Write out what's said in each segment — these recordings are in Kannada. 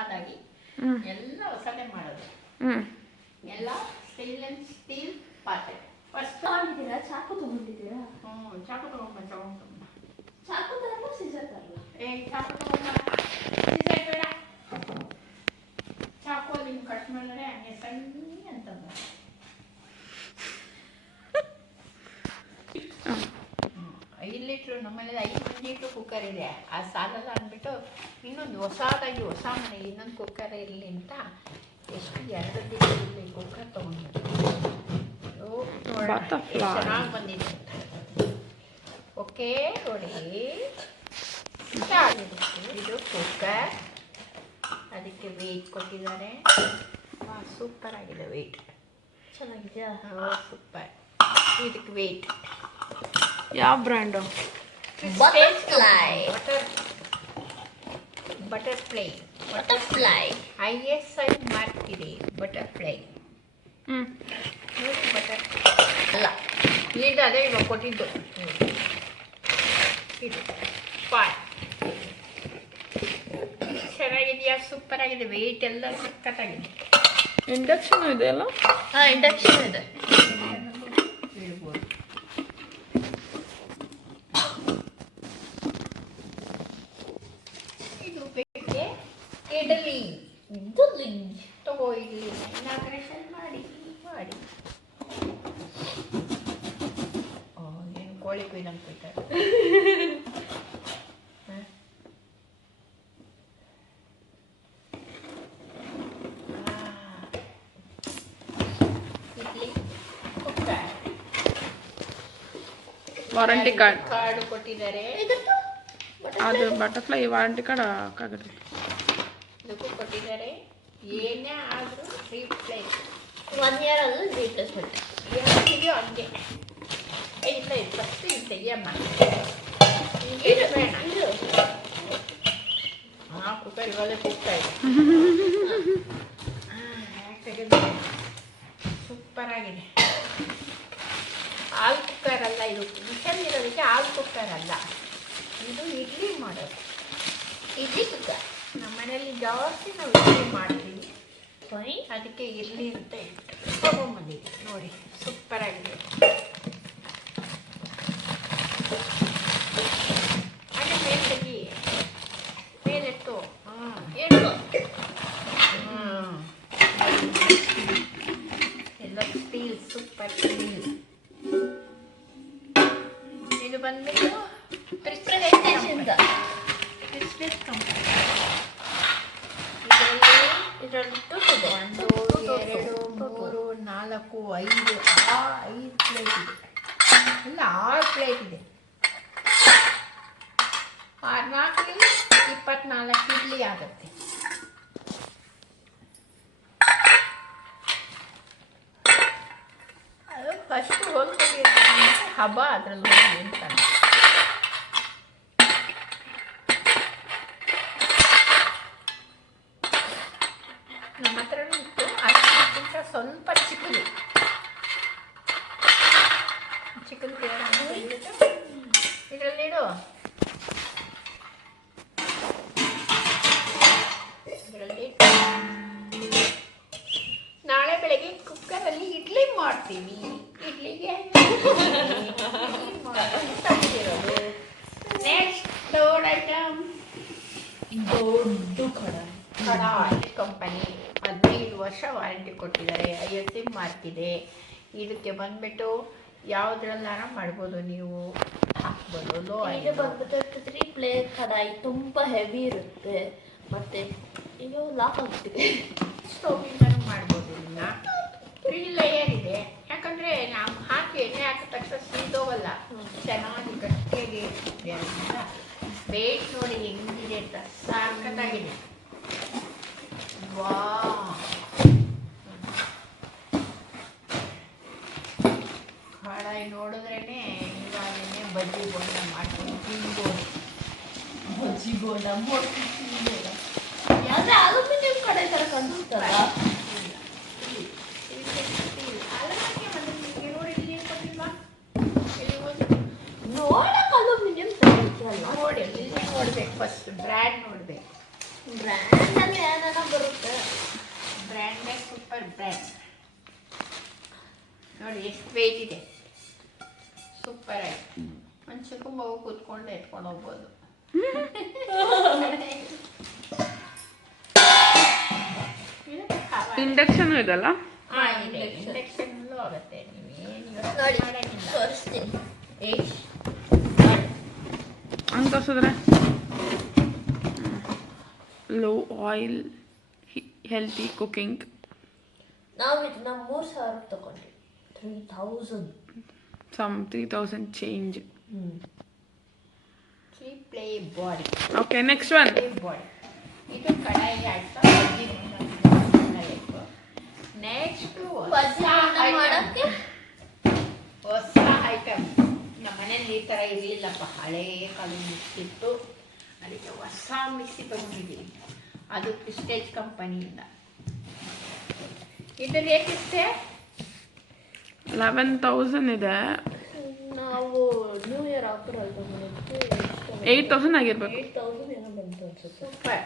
ಹೊಸದಾಗಿ ಎಲ್ಲ ಹೊಸದೇ ಮಾಡೋದು. ಎಲ್ಲ ಸ್ಟೀಲ್ ಪಾತ್ರೆ. ಫಸ್ಟ್ ತಗೊಂಡಿದ್ದೀರಾ? ಚಾಕು ತಗೊಂಡಿದ್ದೀರಾ? ಚಾಕು ತಗೊಂಬ. ಚಾಕು ತರಲ್ಲ ಸೀಸರ್ ತರಲ್ಲ? ಚಾಕು ತಗೊಂಬ. ಸೀಸರ್ ಬೇಡ. ಚಾಕು ಅಲ್ಲಿ ಕಟ್ ಮಾಡಿದ್ರೆ ಹಂಗೆ ಸಣ್ಣ ಅಂತಂದ. ಲೀಟ್ರು ನಮ್ಮನೇಲಿ 5 ಲೀಟ್ರು ಕುಕ್ಕರ್ ಇದೆ. ಆ ಸಾಲಲ್ಲ ಅಂದ್ಬಿಟ್ಟು ಇನ್ನೊಂದು ಹೊಸದಾಗಿ ಹೊಸ ಮನೆ ಇನ್ನೊಂದು ಕುಕ್ಕರ್ ಇರಲಿ ಅಂತ ಎಷ್ಟು 2 ಲೀಟ್ರ್ ಕುಕ್ಕರ್ ತೊಗೊಂಡು ಚೆನ್ನಾಗಿ ಬಂದಿದೆ ಅಂತ. ಓಕೆ ನೋಡಿ, ಇದು ಕುಕ್ಕರ್. ಅದಕ್ಕೆ ವೆಯ್ಟ್ ಕೊಟ್ಟಿದ್ದಾರೆ. ಸೂಪರ್ ಆಗಿದೆ ವೆಯ್ಟ್. ಚೆನ್ನಾಗಿದೆಯಾ? ಸೂಪರ್. ಇದಕ್ಕೆ ವೆಯ್ಟ್ ಯಾವ ಬ್ರ್ಯಾಂಡು? ಬಟರ್ಫ್ಲೈ ISI ಮಾರ್ಕ್ ಇದೆ. ಬಟರ್ಫ್ಲೈ ಅಲ್ಲ, ಈಗ ಅದೇ ಇವಾಗ ಕೊಟ್ಟಿದ್ದು. ಇದು ಚೆನ್ನಾಗಿದೆಯಾ? ಸೂಪರ್ ಆಗಿದೆ. ವೆಯ್ಟ್ ಎಲ್ಲ ಸಖತ್ತಾಗಿದೆ. ಇಂಡಕ್ಷನ್ ಇದೆ ಅಲ್ಲ? ಹಾಂ, ಇಂಡಕ್ಷನ್ ಇದೆ. ಇದು ಬೇಕಿದೆ. ಇಡ್ಲಿ ತಗೋ, ಇಡ್ಲಿ ಇನಾಗ್ರೇಷನ್ ಮಾಡಿ. ಏನು ಕೋಳಿ ಕುಯ್ದಂಗೆ ಕೊಯ್ತಾರೆ. ಇಡ್ಲಿ ಕುಕ್ಕರ್. ವಾರಂಟಿ ಕಾರ್ಡ್ ಕೊಟ್ಟಿದ್ದಾರೆ. ಅದು ಬಟರ್ಫ್ಲೈ ವಾರಂಟಿ ಕಾರ್ಡ್ ಹಾಕಾಗುತ್ತೆ. ಇದಕ್ಕೂ ಕೊಟ್ಟಿದ್ದಾರೆ. ಏನೇ ಆದರೂ ರೀಪ್ಲೇಸ್ 1 ಇಯರ್ ಅಲ್ಲಿ ರೀಪ್ಲೇಸ್ಮೆಂಟ್ ಇದೆಯೋ ಹಂಗೆ. ಇಲ್ಲ ಇದು ಫಸ್ಟ್ ಇದು ತೆಗಿಯಮ್ಮ. ಬೇಡ. ಹಾಂ, ಕುಕ್ಕರ್ ಇವಾಗಲೇ ಕೂಗ್ತಾ ಇದೆ. ತೆಗೆದು ಸೂಪರ್ ಆಗಿದೆ. ಹಾಲು ಕುಕ್ಕರ್ ಅಲ್ಲ ಇದು. ಮಿಷನ್ ಇರೋದಕ್ಕೆ ಹಾಲು ಕುಕ್ಕರ್ ಅಲ್ಲ, ಇದು ಇಡ್ಲಿ ಮಾಡೋದು. ಇಡ್ಲಿ ಕುಕ್ಕರ್ ನಮ್ಮ ಮನೆಯಲ್ಲಿ ಜಾಸ್ತಿ ನಾವು ಇಡ್ಲಿ ಮಾಡ್ತೀವಿ. ಅದಕ್ಕೆ ಇಡ್ಲಿ ಅಂತ ಇಟ್ಟು ತೊಗೊಂಬಂದಿದ್ವಿ. ನೋಡಿ, ಸೂಪರ್ ಆಗಿದೆ. ಹಾಗೆ ಮೇಲೆ ತೆಗಿ, ಮೇಲೆತ್ತು. ಎಲ್ಲ ಸ್ಟೀಲ್, ಸೂಪರ್ ಸ್ಟೀಲ್. ಇದು ಬಂದ್ಬಿಟ್ಟು ಪ್ರಿಸ್ಟೇಜ್ ಕಂಪನಿ. ಇದರಲ್ಲಿ 1 2 3 4 5 ಪ್ಲೇಟ್ ಇದೆ. ಇಲ್ಲ, 6 ಪ್ಲೇಟ್ ಇದೆ. 4 24 ಇಡ್ಲಿ ಆಗುತ್ತೆ. ಅದು ಫಸ್ಟ್ ಹೋಲ್ಕೊಟ್ಟಿರ್ತಾರೆ ಹಬ್ಬ, ಅದರಲ್ಲಿ ಹೋಗಿ ಅಂತಾನೆ. ನಮ್ಮ ಹತ್ರನೂ ಇತ್ತು. ಅದಕ್ಕಿಂತ ಸ್ವಲ್ಪ ಚಿಕ್ಕದು ಇದರಲ್ಲಿಡು. ನಾಳೆ ಬೆಳಗ್ಗೆ ಕುಕ್ಕರಲ್ಲಿ ಇಡ್ಲಿ ಮಾಡ್ತೀವಿ. ಇಡ್ಲಿಗೆ ತಂದಿರೋದು. ನೆಕ್ಸ್ಟ್ ದೊಡ್ಡ ಐಟಮ್, ದೊಡ್ಡ ಕಡಾಯಿ ಕಂಪನಿ. 15 ವರ್ಷ ವಾರಂಟಿ ಕೊಟ್ಟಿದ್ದಾರೆ. ISI ಮಾರ್ಕ್ ಇದೆ. ಇದಕ್ಕೆ ಬಂದ್ಬಿಟ್ಟು ಯಾವುದ್ರಲ್ಲಾರ ಮಾಡ್ಬೋದು, ನೀವು ಹಾಕ್ಬೋದು. ಇದು ಬಂದ್ಬಿಟ್ಟು 3 ಪ್ಲೇಟ್ ಕಡಾಯಿ, ತುಂಬ ಹೆವಿ ಇರುತ್ತೆ. ಮತ್ತೆ ಇದು ಲಾಕ್ ಆಗ್ತಿದೆ. ಸ್ಟೌವಿಂದನೂ ಮಾಡ್ಬೋದು. ಇದನ್ನ 3 ಲೇಯರ್ ಇದೆ. ಯಾಕಂದರೆ ನಾವು ಹಾಕಿ ಎಣ್ಣೆ ಹಾಕಿದ ತಕ್ಷಣ ಸೀದೋಗಲ್ಲ, ಚೆನ್ನಾಗಿ ಗಟ್ಟಿಯಾಗಿ ಇರುತ್ತೆ. ಅದರಿಂದ ವೇಟ್ ನೋಡಿ ಹೆಂಗಿದೆ ಅಂತ, ಸಾಕತ್ತಾಗಿದೆ. ವಾ, ಕಡಾಯಿ ನೋಡಿದ್ರೇ ಇವಾಗಲೇ ಬಜ್ಜಿ ಬೋಂಡ ಮಾಡ್ಕೊಂಡು ತಿನ್ಬೋದು. ಬಜ್ಜಿ ಬೋಂಡ ಯಾವ್ದು ಅಲ್ಯೂಮಿನಿಯಂ ಕಡೆ ಥರ ಕಾಣಿಸ್ತಲ್ಲ? ನೋಡಕ್ಕೆ ಅಲ್ಯೂಮಿನಿಯಂ ಥರ ಇದೆಯಲ್ಲ. ನೋಡಿ, ಇಲ್ಲಿ ನೋಡ್ಬೇಕು. ಫಸ್ಟ್ ಬ್ರ್ಯಾಂಡ್ ನೋಡ್ಬೇಕು. ಬ್ರ್ಯಾಂಡಲ್ಲಿ ಏನಾರ ಅವರ್ ಬ್ರ್ಯಾಂಡ್. ನೋಡಿ ಎಷ್ಟು ವೇಟ್ ಇದೆ, ಸೂಪರ್ ಆಗಿ ಒಂದು ಚಿಕ್ಕ ಮಗು ಕೂತ್ಕೊಂಡು ಎತ್ಕೊಂಡು ಹೋಗ್ಬೋದು. ಇಂಡಕ್ಷನ್ ಇದಲ್ಲ, ಇಂಡಕ್ಷನ್ಲೂ ಆಗುತ್ತೆ. ನೀವೇನು ನೋಡಿ ಮಾಡೋಂಗಿಲ್ಲ. ತೋರಿಸ್ತೀನಿ. ಹಂಗೆ ತೋರಿಸಿದ್ರೆ ಲೋ ಆಯಿಲ್ ಹೆಲ್ತಿ ಕುಕಿಂಗ್. ನಾವು ಇದನ್ನ 3,000 ತಗೊಂಡ್ವಿ. 3,000. Some 3,000 change. Play body. Okay, next one. Body ಇದು ಕಡಾಯಿಗೆ ಹಾಕ್ತಾ ನೆಕ್ಸ್ಟ್ ಮಾಡೋಕ್ಕೆ ಹೊಸ ಐಟಮ್. ನಮ್ಮ ಮನೇಲಿ ಈ ಥರ ಇರಲಿಲ್ಲಪ್ಪ, ಹಳೇ ಕಾಲ ಮಿಕ್ಸಿತ್ತು. ಅದಕ್ಕೆ ಹೊಸ ಮಿಕ್ಸಿ ತಗೊಂಡಿದ್ದೀವಿ, ಅದು ಪ್ರಿಸ್ಟೇಜ್ ಕಂಪನಿಯಿಂದ. ಇದು ರೇಟಿಷ್ಟೇ 11,000 ಇದೆ. ನಾವು ನ್ಯೂ ಇಯರ್ ಆಫರಲ್ಲಿ ತಗೊಂಡಿದ್ದು 8,000 ಆಗಿರ್ಬೇಕು. 8,000 ಏನೋ ಬಂತು ಅನ್ಸುತ್ತೆ. ಸೂಪರ್.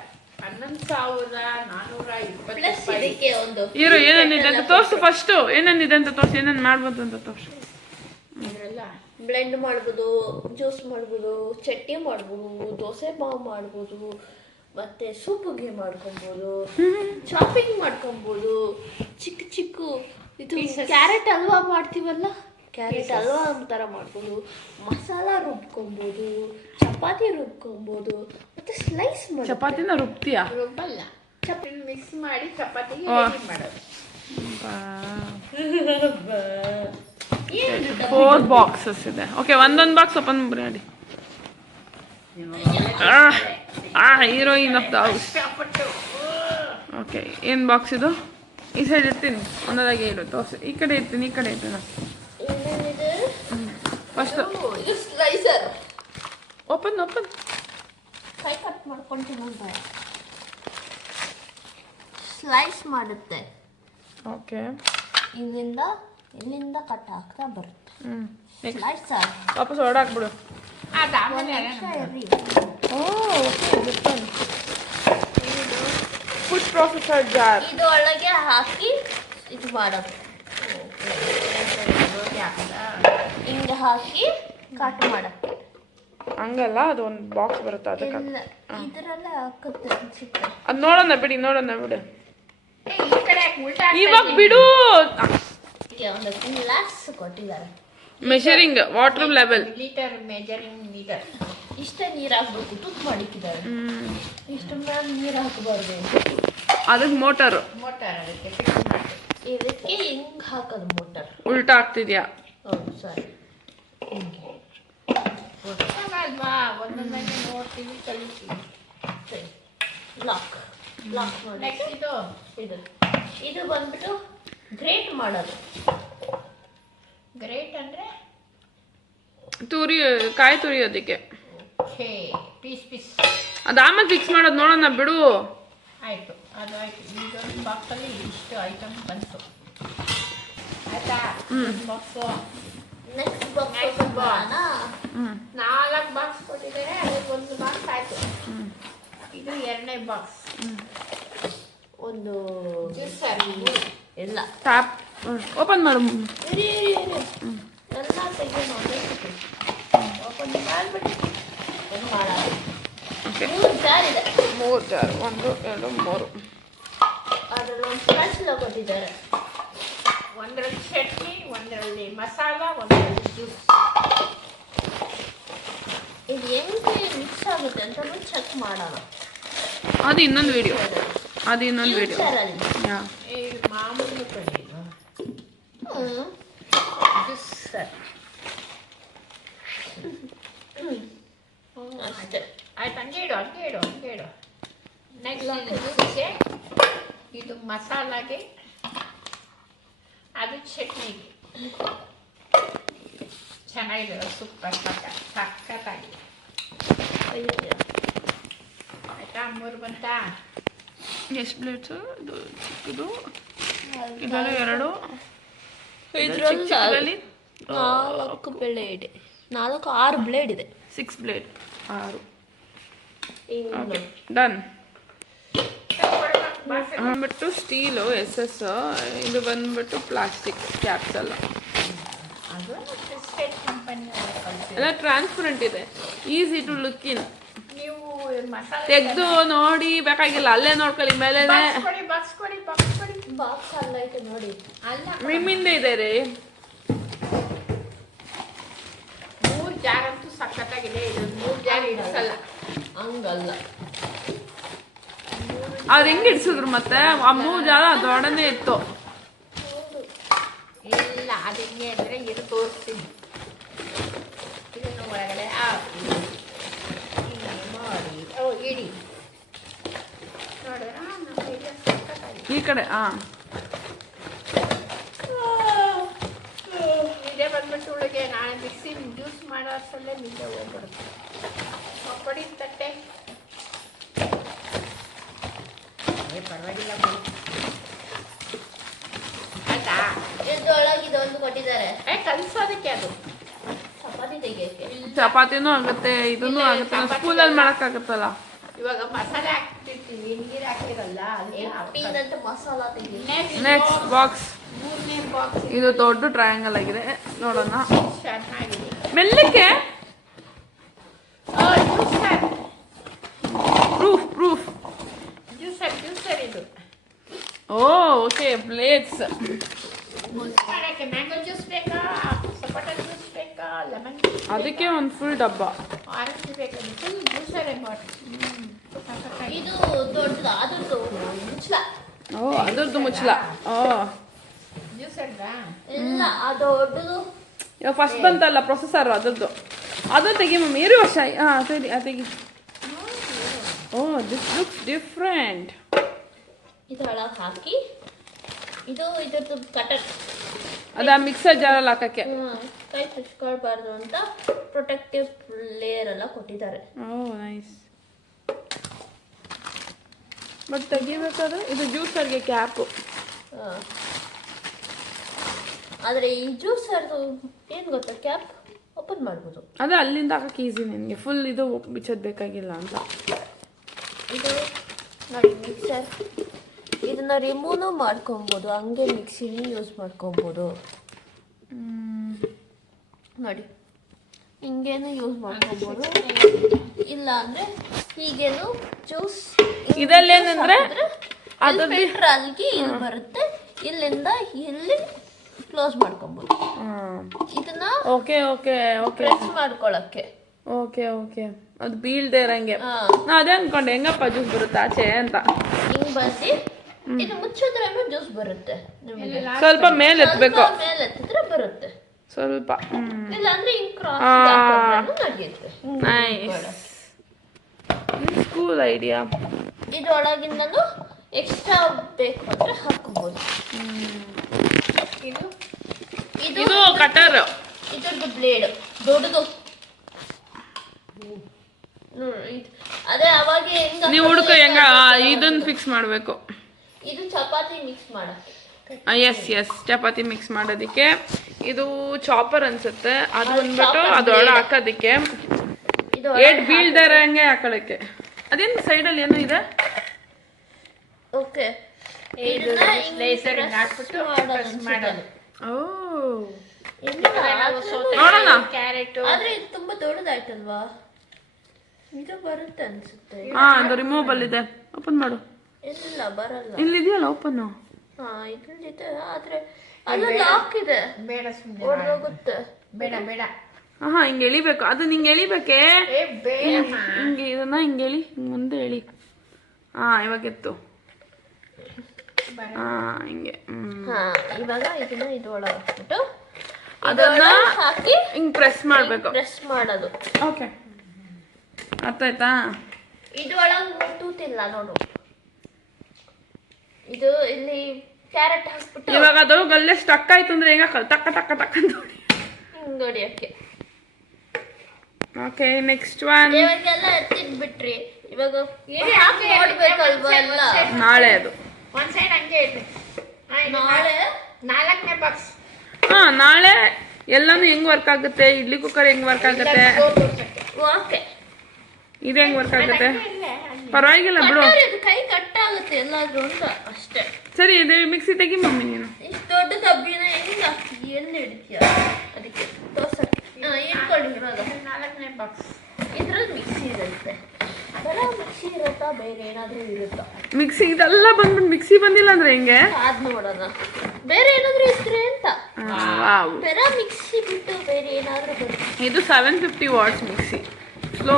11,420 ಪ್ಲಸ್ ಇದಕ್ಕೆ ಒಂದು ಇರೋ ಏನೇನಿದೆ ಅಂತ ತೋರಿಸು. ಫಸ್ಟು ಏನೇನಿದೆ ಅಂತ ತೋರಿಸು, ಏನೇನು ಮಾಡ್ಬೋದು ಅಂತ ತೋರಿಸು. ಇದರೆಲ್ಲ ಬ್ಲೆಂಡ್ ಮಾಡ್ಬೋದು, ಜ್ಯೂಸ್ ಮಾಡ್ಬೋದು, ಚಟ್ನಿ ಮಾಡ್ಬೋದು, ದೋಸೆ ಮಾವು ಮಾಡ್ಬೋದು, ಮತ್ತೆ ಸೂಪ್ಗೆ ಮಾಡ್ಕೊಬೋದು, ಚಾಪಿಂಗ್ ಮಾಡ್ಕೊಬೋದು, ಚಿಕ್ಕ ಚಿಕ್ಕ ಇದು ಕ್ಯಾರೆಟ್ ಹಲ್ವಾ ಮಾಡ್ತೀವಲ್ಲ, ಕ್ಯಾರೆಟ್ ಹಲ್ವಾ ಥರ ಮಾಡ್ಬೋದು, ಮಸಾಲ ರುಬ್ಕೊಬೋದು, ಚಪಾತಿ ರುಬ್ಕೊಬೋದು, ಮತ್ತೆ ಸ್ಲೈಸ್ ಮಾಡಿ ಚಪಾತಿನ ರುಬ್ತೀಯಾ? ರುಬ್ಬಲ್ಲ, ಚಪಾತಿ ಮಿಕ್ಸ್ ಮಾಡಿ ಚಪಾತಿಗೆ ಓ. ready ಮಾಡೋದು. 4 ಬಾಕ್ಸಸ್ ಇದೆ. ಓಕೆ, ಒಂದೊಂದು ಬಾಕ್ಸ್ ಓಪನ್ ಮಾಡಿ. Heroine of the house. ಕಷ್ಟಪಟ್ಟು ಓಕೆ, ಏನು ಬಾಕ್ಸ್ ಇದು? ಈ ಸೈಡ್ ಇರ್ತೀನಿ, ಒಂದೊಂದಾಗಿ ಇಡು ತೋರಿಸಿ. ಈ ಕಡೆ ಇರ್ತೀನಿ, ಈ ಕಡೆ ಇರ್ತೀನಿ. ಏನೇನಿದೆ? ಫಸ್ಟ್ ಇದು ಸ್ಲೈಸರ್. ಓಪನ್. ಕೈ ಕಟ್ ಮಾಡ್ಕೊಂತೀನಿ ಅಂತ ಸ್ಲೈಸ್ ಮಾಡುತ್ತೆ. ಓಕೆ, ಇಲ್ಲಿಂದ ಕಟ್ ಆಗ್ತಾ ಬರುತ್ತೆ. Next slicer. ವಾಪಸ್ ಹೊರಡಾಕ್ಬಿಡು. ಅದಾದ್ಮೇಲೆ ಫುಡ್ ಪ್ರೊಸೆಸರ್ ಜಾರ್. ಇದು ಒಳಗೆ ಹಾಕಿ ಇದು ಮಾಡೋದು. ಹಿಂಗೆ ಹಾಕಿ ಕಟ್ ಮಾಡಕ್ಕೆ. ಹಂಗಲ್ಲ, ಅದು ಒಂದು ಬಾಕ್ಸ್ ಬರುತ್ತೆ ಅದಕ್ಕೆ. ಇಲ್ಲ, ಇದರಲ್ಲೇ ಹಾಕುತ್ತೆ ಅನ್ಸುತ್ತೆ. ಅದು ನೋಡೋಣ ಬಿಡಿ. ಈ ಕಡೆ ಉಲ್ಟಾ ಇವಾಗ ಬಿಡು. ಇದಕ್ಕೆ ಒಂದು ಗ್ಲಾಸ್ ಕೊಟ್ಟಿದ್ದಾರೆ. Measuring water level. Litre measuring metre. ಇಷ್ಟೇ ನೀರು ಹಾಕ್ಬೇಕು, ತುತ್ತು ಮಾಡಿಕ್ಕಿದ್ದಾರೆ. ಇಷ್ಟು ಮೇಲೆ ನೀರು ಹಾಕಬಾರ್ದು. ಅದಕ್ಕೆ ಮೋಟರು ಮೋಟಾರ್ ಅದಕ್ಕೆ ಫಿಕ್ಸ್ ಮಾಡಿ. ಇದಕ್ಕೆ ಹಿಂಗೆ ಹಾಕೋದು ಮೋಟರ್. ಉಲ್ಟಾ ಆಗ್ತಿದ್ಯಾ? ಹೌದು, ಸರಿ. ಹಿಂಗೆ ಅಲ್ವಾ, ಒಂದೊಂದಾಗಿ ನೋಡ್ತೀವಿ, ಕಲಿತೀವಿ. ಸರಿ. ಲಾಕ್ ಮಾಡಿ. ನೆಕ್ಸ್ಟ್ ಇದು ಬಂದ್ಬಿಟ್ಟು ಗ್ರೇಟ್ ಮಾಡೋದು. ಗ್ರೇಟ್ ಅಂದ್ರೆ ಕಾಯಿ ತುರಿಯೋದಕ್ಕೆ. ಓಕೆ, ಪೀಸ್ ಅದು ಆಮೇಲೆ ಫಿಕ್ಸ್ ಮಾಡೋದು, ನೋಡೋಣ ಬಿಡು. ಆಯಿತು, ಅದು ಆಯಿತು. ಇದೊಂದು ಬಾಕ್ಸಲ್ಲಿ ಇಷ್ಟು ಐಟಮ್ ಬಂತು, ಆಯ್ತಾ? Box next box Next open box. ಮಾಡೋಣ. 4 ಬಾಕ್ಸ್ ಕೊಟ್ಟಿದ್ದಾರೆ, ಅದಕ್ಕೆ ಒಂದು ಬಾಕ್ಸ್ ಆಯಿತು. ಇದು 2ನೇ ಬಾಕ್ಸ್. ಒಂದು ಜ್ಯೂಸರ್ ಎಲ್ಲ ಟ್ಯಾಪ್ ಓಪನ್ ಮಾಡು. ಇರಿ. ಎಲ್ಲ ತೆಗೆದು ಓಪನ್ ಮಾಡಿಬಿಟ್ಟು ಏನು ಮಾಡೋದು. ಓಕೆ, 3 ಜಾರ್ ಇದೆ. 3 ಜಾರ್. 1 2 3. ಅದರಲ್ಲಿ ಒಂದು ಸ್ಪೆಷಲ್ ಕೊಟ್ಟಿದ್ದಾರೆ. ಒಂದರಲ್ಲಿ ಚಟ್ನಿ, ಒಂದರಲ್ಲಿ ಮಸಾಲ, ಒಂದರಲ್ಲಿ ಜ್ಯೂಸ್. ಇದು ಹೆಂಗೆ ಮಿಕ್ಸ್ ಆಗುತ್ತೆ ಅಂತ ಚೆಕ್ ಮಾಡೋಣ. ಅದು ಇನ್ನೊಂದು ವಿಡಿಯೋ. ಫ್ಯೂಚರಲ್ಲಿ. ಇದು ಮಾಮೂಲಿ ಕಡೆ ಇದು ಜ್ಯೂಸರ್. ಅಷ್ಟೇ. ಆಯ್ತು, ಹಂಗೆ ಇಡು. ನೆಕ್ಸ್ಟ್ ಜ್ಯೂಸ್ಗೆ, ಇದು ಮಸಾಲಾಗೆ, ಅದು ಚಟ್ನಿಗೆ. ಚೆನ್ನಾಗಿದೆ, ಸೂಪರ್ ಸಖತ್ತಾಗಿ. ಆಯ್ತಾ? 3 ಬಂತಾ? ಎಷ್ಟು ಪ್ಲೇಟ್ಸು? ಇದು ಚಿಕ್ಕದು, ಇದೆಲ್ಲ 2. ಇದರಲ್ಲಿ 4 ಬ್ಲೇಡ್ ಇದೆ. 6 ಬ್ಲೇಡ್ ಇದೆ. 6 ಪ್ಲೇಟ್, 6. ಇನ್ನು ಡನ್. ಬಂದ್ಬಿಟ್ಟು ಸ್ಟೀಲು SS, ಇದು ಬಂದ್ಬಿಟ್ಟು ಪ್ಲಾಸ್ಟಿಕ್ ಕ್ಯಾಪ್ಸ್ ಎಲ್ಲ. ಅದು ಪ್ರೆಸ್ಟೇಜ್ ಕಂಪನಿ ಎಲ್ಲ ಟ್ರಾನ್ಸ್ಪರೆಂಟ್ ಇದೆ, ಈಸಿ ಟು ಲುಕ್ ಇನ್. ನೀವು ಮಸಾಲೆ ತೆಗೆದು ನೋಡಿ ಬೇಕಾಗಿಲ್ಲ, ಅಲ್ಲೇ ನೋಡ್ಕೊಳ್ಳಿ ಮೇಲೆನೆ. ಬಾಕ್ಸ್ ಕೊಡಿ ಬಾಕ್ಸ್ ಅಲ್ಲ ಐತೆ ನೋಡಿ. ಅಲ್ಲ ನಿಮ್ಮಿಂದ ಇದೆ ರೀ. 3 ಜಾರ್ ಅಂತೂ ಸಖತ್ತಾಗಿದೆ. ಇದು 3 ಜಾರ್ ಇಡಿಸಲ್ಲ. ಹಂಗಲ್ಲ, ಅವ್ರು ಹೆಂಗ್ ಇಡ್ಸಿದ್ರು ಮತ್ತೆ? ಆ 3 ಜಾಗ ದೊಡ್ಡನೇ ಇತ್ತು. ಇಲ್ಲ ಅದು ಹಿಂಗೆ ಅಂದರೆ ಇದು ತೋರಿಸ್ತೀನಿ. ಇದನ್ನು ಒಳಗಡೆ ಹಾಕಿ ಹಿಂಗೆ ಮಾಡಿ ಇಡಿ. ನೋಡಿದ್ರ ನಮ್ಮ ಹಿರಿಯ ಸಖತ್ತಾಗಿದೆ. ಈ ಕಡೆ ಇದೇ ಬಂದ್ಬಿಟ್ಟು ಒಳಗೆ ನಾಳೆ ಮಿಕ್ಸಿ ಜ್ಯೂಸ್ ಮಾಡೋ ಅಷ್ಟರಲ್ಲೇ ನಿದ್ದೆ ಹೋಗ್ಬಿಡುತ್ತೆ. ಕೊಡಿ ತಟ್ಟೆ. ಪರವಾಗಿಲ್ಲ ಆಯ್ತಾ? ಇದ್ರೊಳಗೆ ಇದೊಂದು ಕೊಟ್ಟಿದ್ದಾರೆ ಕಲಿಸೋದಕ್ಕೆ ಅದು ಚಪಾತಿ ತೆಗಿಯಕ್ಕೆ. ಚಪಾತಿನೂ ಆಗುತ್ತೆ, ಇದನ್ನು ಆಗುತ್ತೆ. ಸ್ಕೂಲಲ್ಲಿ ಮಾಡಕ್ಕಾಗತ್ತಲ್ಲ. ಇವಾಗ ಮಸಾಲೆ ಹಾಕ್ತಿರ್ತೀವಿ, ನೀರು ಹಾಕಿರಲ್ಲ. ಪೀನಟ್ ಮಸಾಲ ತೆಗಿ. Next box. 3ನೇ ಬಾಕ್ಸ್ ಇದು ದೊಡ್ಡ ಟ್ರಯಾಂಗಲ್ ಆಗಿದೆ, ನೋಡೋಣ. ಚೆನ್ನಾಗಿದೆ. ಮೆಲ್ಲಕ್ಕೆ ಜ್ಯೂಸರ್ ಪ್ರೂಫ್. ಜ್ಯೂಸರ್ ಇದು. Okay, plates. ಮಾಡಕ್ಕೆ ಮ್ಯಾಂಗೋ ಜ್ಯೂಸ್ ಬೇಕಾ, ಸಪೋಟ ಜ್ಯೂಸ್ ಬೇಕಾ, ಲೆಮನ್ ಜ್ಯೂಸ್, ಅದಕ್ಕೆ ಒಂದು ಫುಲ್ ಡಬ್ಬ. ಆರೆಂಜ್ ಬೇಕಾ, ಫುಲ್ ಜ್ಯೂಸರೇ ಮಾಡಿ. ಇದು ದೊಡ್ಡದು, ಅದ್ರದ್ದು ಮುಚ್ಚಲ. ಅದ್ರದ್ದು ಮುಚ್ಚಲ. ಜ್ಯೂಸರ್ದಾ? ಇಲ್ಲ, ಅದು ದೊಡ್ಡದು. ಇವಾಗ ಫಸ್ಟ್ ಬಂತಲ್ಲ ಪ್ರೊಸೆಸರ್, ಅದ್ರದ್ದು. ಅದು ತೆಗಿ ಮಮ್ಮಿ, ಇರು ವರ್ಷ. ತೆಗಿ. This looks different. ಇದರೊಳಗೆ ಹಾಕಿ, ಇದು ಇದ್ರದ್ದು ಕಟರ್. ಅದ ಮಿಕ್ಸರ್ ಜಾರಲ್ಲಿ ಹಾಕಕ್ಕೆ. ಕೈ ತುಚ್ಕೊಳ್ಬಾರ್ದು ಅಂತ ಪ್ರೊಟೆಕ್ಟಿವ್ ಲೇಯರ್ ಎಲ್ಲ ಕೊಟ್ಟಿದ್ದಾರೆ. ನೈಸ್. ಬಟ್ ತೆಗಿಬೇಕಾದ್ರೆ ಇದು ಜ್ಯೂಸರ್ಗೆ ಕ್ಯಾಪು. ಆದರೆ ಈ ಜ್ಯೂಸರ್ದು ಏನು ಗೊತ್ತಾ, ಕ್ಯಾಪ್ ಓಪನ್ ಮಾಡ್ಬೋದು. ಅದೇ ಅಲ್ಲಿಂದ ಹಾಕಕ್ಕೆ ಈಸಿ ನಿನಗೆ, ಫುಲ್ ಇದು ಬಿಚ್ಚೋದು ಬೇಕಾಗಿಲ್ಲ ಅಂತ. ಇದು ನೋಡಿ ಮಿಕ್ಸರ್, ಇದನ್ನ ರಿಮೂವ್ ಮಾಡ್ಕೊಬೋದು, ಹಂಗೆ ಮಿಕ್ಸಿನ ಯೂಸ್ ಮಾಡ್ಕೊಬೋದು. ನೋಡಿ ಹಿಂಗೇನು ಯೂಸ್ ಮಾಡ್ಕೊಬೋದು, ಇಲ್ಲ ಅಂದರೆ ಹೀಗೇನು ಜ್ಯೂಸ್. ಇದಲ್ಲೇನಂದ್ರೆ ಫಿಲ್ಟರ್ ಅಲ್ಲಿ ಇಲ್ಲಿ ಬರುತ್ತೆ, ಇಲ್ಲಿಂದ ಇಲ್ಲಿ ಕ್ಲೋಸ್ ಮಾಡ್ಕೊಬೋದು. ಇದನ್ನ ಓಕೆ ಪ್ರೆಸ್ ಮಾಡ್ಕೊಳಕ್ಕೆ. ಓಕೆ ಅದು ಬೀಳ್ದೆ ಇರಂಗೆ. ನಾ ಅದೇ ಅನ್ಕೊಂಡೆ ಹೆಂಗಪ್ಪ ಜ್ಯೂಸ್ ಬರುತ್ತೆ ಆಚೆ ಅಂತ. ಹಿಂಗ್ ಬರ್ಸಿ ಇದು ಮುಚ್ಚಿದ್ರೇನು ಜ್ಯೂಸ್ ಬರುತ್ತೆ ನಿಮಗೆ. ಸ್ವಲ್ಪ ಮೇಲೆ ಎತ್ತಬೇಕು, ಮೇಲೆ ಎತ್ತಿದ್ರೆ ಬರುತ್ತೆ ಸ್ವಲ್ಪ. ಇಲ್ಲ ಅಂದ್ರೆ ಹಿಂಗ್ ಕ್ರಾಸ್ ನಡೆಯುತ್ತೆ. Nice, school idea. ಇದ್ರೊಳಗಿಂದನು ಎಕ್ಸ್ಟ್ರಾ ಬೇಕು ಅಂದ್ರೆ ಹಾಕೋಬಹುದು. ಇದು ಕಟರ್, ಇದ್ರದ್ದು ಬ್ಲೇಡ್ ದೊಡ್ಡದು. ಅದೇ ಅವಾಗ ನೀವು ಹುಡುಕ ಹೆಂಗ ಇದನ್ನ ಫಿಕ್ಸ್ ಮಾಡಬೇಕು. ಇದು ಚಪಾತಿ ಮಿಕ್ಸ್ ಮಾಡಕ್ಕೆ. ಎಸ್ ಚಪಾತಿ ಮಿಕ್ಸ್ ಮಾಡೋದಕ್ಕೆ. ಇದು ಚಾಪರ್ ಅನ್ಸುತ್ತೆ, ಅದು ಬಂದ್ಬಿಟ್ಟು ಅದೊಳಗೆ ಹಾಕೋದಕ್ಕೆ, ಏಟ್ ಬೀಳ್ದಾರ ಹಂಗೆ ಹಾಕೊಳ್ಳಕ್ಕೆ. ಅದೇನು ಸೈಡಲ್ಲಿ ಏನೋ ಇದೆ. Okay, carrot. ಆದ್ರೆ ಇದು ತುಂಬಾ ದೊಡ್ಡದಾಯ್ತಲ್ವಾ, ಇದು ಬರುತ್ತೆ ಅನ್ಸುತ್ತೆ. ಅದು ರಿಮೂವಬಲ್ ಇದೆ, ಓಪನ್ ಮಾಡು. ಇಲ್ಲ ಬರಲ್ಲ, ಇಲ್ಲಿದೆಯಲ್ಲ ಓಪನ್. ಇದ್ರಲ್ಲಿದೆ, ಆದ್ರೆ ಅದು ಲಾಕ್ ಇದೆ. ಬೇಡ ಸುಮ್ಮನೆ ಹೊರಗೋಗುತ್ತೆ. ಬೇಡ ಹಿಂಗೆ ಎಳಿಬೇಕು. ಅದು ನಿಂಗೆ ಎಳಿಬೇಕೇ, ಹಿಂಗೆ ಇದನ್ನ ಹಿಂಗೆ ಎಳಿ, ಮುಂದೆ ಎಳಿ. ಇವಾಗ ಎತ್ತು. ಹಿಂಗೆ. ಇವಾಗ ಇದನ್ನ ಇದ್ರೊಳಗೆ ಹಾಕ್ಬಿಟ್ಟು ಅದನ್ನ ಹಾಕಿ ಹಿಂಗ್ ಪ್ರೆಸ್ ಮಾಡ್ಬೇಕು. ಪ್ರೆಸ್ ಮಾಡೋದು. ಓಕೆ, ಅರ್ಥ ಆಯ್ತಾ? ಇದ್ರೊಳಗೆ ತೂತಿಲ್ಲ ನೋಡು. ಇದು ಇಲ್ಲಿ ಕ್ಯಾರೆಟ್ ಹಾಕ್ಬಿಟ್ಟು ಇವಾಗ ಅದು ಗಲ್ಲೆ ಸ್ಟಕ್ ಆಯ್ತು ಅಂದ್ರೆ ಹೆಂಗ ಟಕ್ಕ ಟಕ್ಕ ಟಕ್ಕ ಹಿಂಗ್ ಹೊಡಿಯಕ್ಕೆ. Okay, next one. ಇವಾಗೆಲ್ಲ ಎತ್ತಿಟ್ಬಿಟ್ರಿ, ಇವಾಗ ನೋಡ್ಬೇಕಲ್ವಾ ಎಲ್ಲ. ನಾಳೆ ಅದು ಒಂದ್ ಸೈಡ್ ಹಂಗೆ ಇದೆ. ನಾಳೆ 4ನೇ ಬಾಕ್ಸ್. ನಾಳೆ ಎಲ್ಲಾನು ಹೆಂಗ್ ವರ್ಕ್ ಆಗುತ್ತೆ, ಇಡ್ಲಿ ಕುಕ್ಕರ್ ಹೆಂಗ್ ವರ್ಕ್ ಆಗುತ್ತೆ, ಓಕೆ, ಇದು ಹೆಂಗ್ ವರ್ಕ್ ಆಗುತ್ತೆ. ಪರವಾಗಿಲ್ಲ ಬಿಡು. ಇದು ಕೈ ಕಟ್ಟಾಗುತ್ತೆ ಎಲ್ಲಾದ್ರೂ ಅಂತ ಅಷ್ಟೇ. ಸರಿ ಇದು ಮಿಕ್ಸಿ ತೆಗಿ ಮಮ್ಮಿ ನೀನು. ಇಷ್ಟು ದೊಡ್ಡ ಡಬ್ಬಿನ ಹೆಂಗ್ ಹಾಕ್ತೀವಿ, ಎಲ್ಲಿ ಹಿಡಿತೀಯ? ಅದಕ್ಕೆ ತೋರ್ಸಕ್ಕೆ ಇಟ್ಕೊಳ್ಳಿ ಇವಾಗ. 4ನೇ ಬಾಕ್ಸ್. ಇದ್ರಲ್ಲಿ ಮಿಕ್ಸಿ ಇರುತ್ತೆ. ಅದರ ಮಿಕ್ಸಿ ಇರುತ್ತಾ ಬೇರೆ ಏನಾದ್ರೂ ಇರುತ್ತಾ? ಮಿಕ್ಸಿ ಇದೆಲ್ಲ ಬಂದ್ಬಿಟ್ಟು ಮಿಕ್ಸಿ ಬಂದಿಲ್ಲ ಅಂದ್ರೆ ಹೆಂಗೆ? ಅದ್ ನೋಡೋಣ ಬೇರೆ ಏನಾದ್ರೂ ಇದ್ರೆ ಅಂತ. ವಾವ್, ಬೇರೆ ಮಿಕ್ಸಿ ಬಿಟ್ಟು ಬೇರೆ ಏನಾದ್ರೂ ಬರುತ್ತೆ. ಇದು 750 ವಾಟ್ಸ್ ಮಿಕ್ಸಿ. ಸ್ಲೋ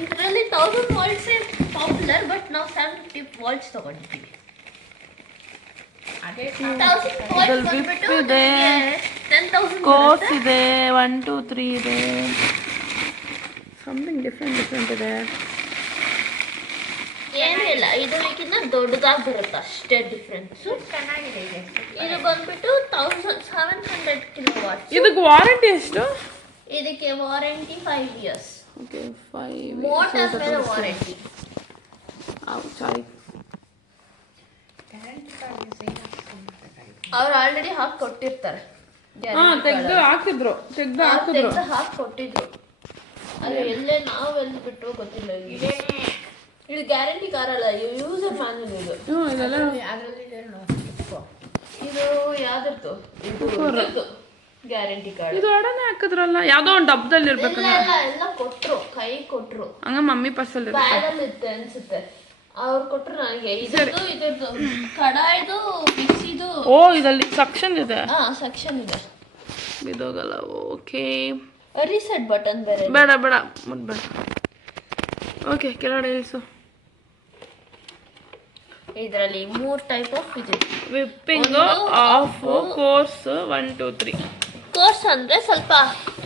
ಇದರಲ್ಲಿ 1000 ವಾಟ್ಸ್ ಪಾಪ್ಯುಲರ್, ಬಟ್ ನಾವು 750 ವಾಟ್ಸ್ ತಗೊಂಡಿದ್ದೀವಿ. ಅದೇ 1000 ವಾಟ್ಸ್ ಬಂದ್ಬಿಟ್ಟು ಇದೆ, 10,000 ಕೋರ್ಸ್ ಇದೆ, 1 2 3 ಇದೆ, ಸಮಥಿಂಗ್ ಡಿಫ್ರೆಂಟ್ ಇದೆ. ಏನಿಲ್ಲ, ಇದಕ್ಕಿಂತ ದೊಡ್ಡದಾಗಿ ಬರುತ್ತೆ ಅಷ್ಟೇ ಡಿಫ್ರೆನ್ಸ್. ಚೆನ್ನಾಗಿದೆ ಇದೆ. ಇದು ಬಂದ್ಬಿಟ್ಟು 1700 ಕಿಲೋವಾಟ್. ಇದಕ್ಕೆ ವಾರಂಟಿ ಎಷ್ಟು? ಇದಕ್ಕೆ ವಾರಂಟಿ 5 years. ಓಕೆ 5 ಮೋಟಾರ್ ಮೇಲೆ ವಾರಂಟಿ. ಅವ್ರು ಆಲ್ರೆಡಿ ಹಾಕಿ ಕೊಟ್ಟಿರ್ತಾರೆ. ತೆಗ್ದು ಹಾಕಿದ್ರು. ಹಾಕಿ ಕೊಟ್ಟಿದ್ರು. ಅದು ಎಲ್ಲೇ ನಾವು ಎಲ್ಲಿ ಬಿಟ್ಟರು ಗೊತ್ತಿಲ್ಲ. ಇದು ಗ್ಯಾರಂಟಿ ಕಾರ್ ಅಲ್ಲ, ಯೂಸರ್ ಮ್ಯಾನ್ಯಲ್ ಇದು. ಇದೆಲ್ಲ ಅದರಲ್ಲಿ ಇದು ಯಾವ್ದು ಇದು ಗ್ಯಾರಂಟಿ ಕಾರ್ಡ್. ಇದು ಅಡನೆ ಹಾಕಿದ್ರಲ್ಲ, ಯಾವ್ದೋ ಒಂದು ಡಬ್ಬದಲ್ಲಿ ಇರ್ಬೇಕು. ಎಲ್ಲ ಕೊಟ್ರು, ಕೈ ಕೊಟ್ರು. ಹಂಗ ಮಮ್ಮಿ ಪರ್ಸಲ್ಲಿ ಬ್ಯಾಗ್ ಅಲ್ಲಿ ಇರುತ್ತೆ ಅನ್ಸುತ್ತೆ. ಅವ್ರು ಕೊಟ್ರು ನನಗೆ. ಇದ್ರದ್ದು ಕಡಾಯ್ದು ಮಿಕ್ಸಿದು. ಓ ಇದರಲ್ಲಿ ಸೆಕ್ಷನ್ ಇದೆ. ಸೆಕ್ಷನ್ ಇದೆ. ಬಿದೋಗಲ್ಲ. ಓಕೆ, ರೀಸೆಟ್ ಬಟನ್ ಬೇರೆ. ಬೇಡ ಮುಟ್ಬೇಡ. ಓಕೆ, ಕೆಳಗಡೆ ಇಳಿಸು. ಇದರಲ್ಲಿ 3 ಟೈಪ್ ಆಫ್ ಇದೆ. Whipping, of, course 1 2 3. ಕೋರ್ಸ್ ಅಂದ್ರೆ ಸ್ವಲ್ಪ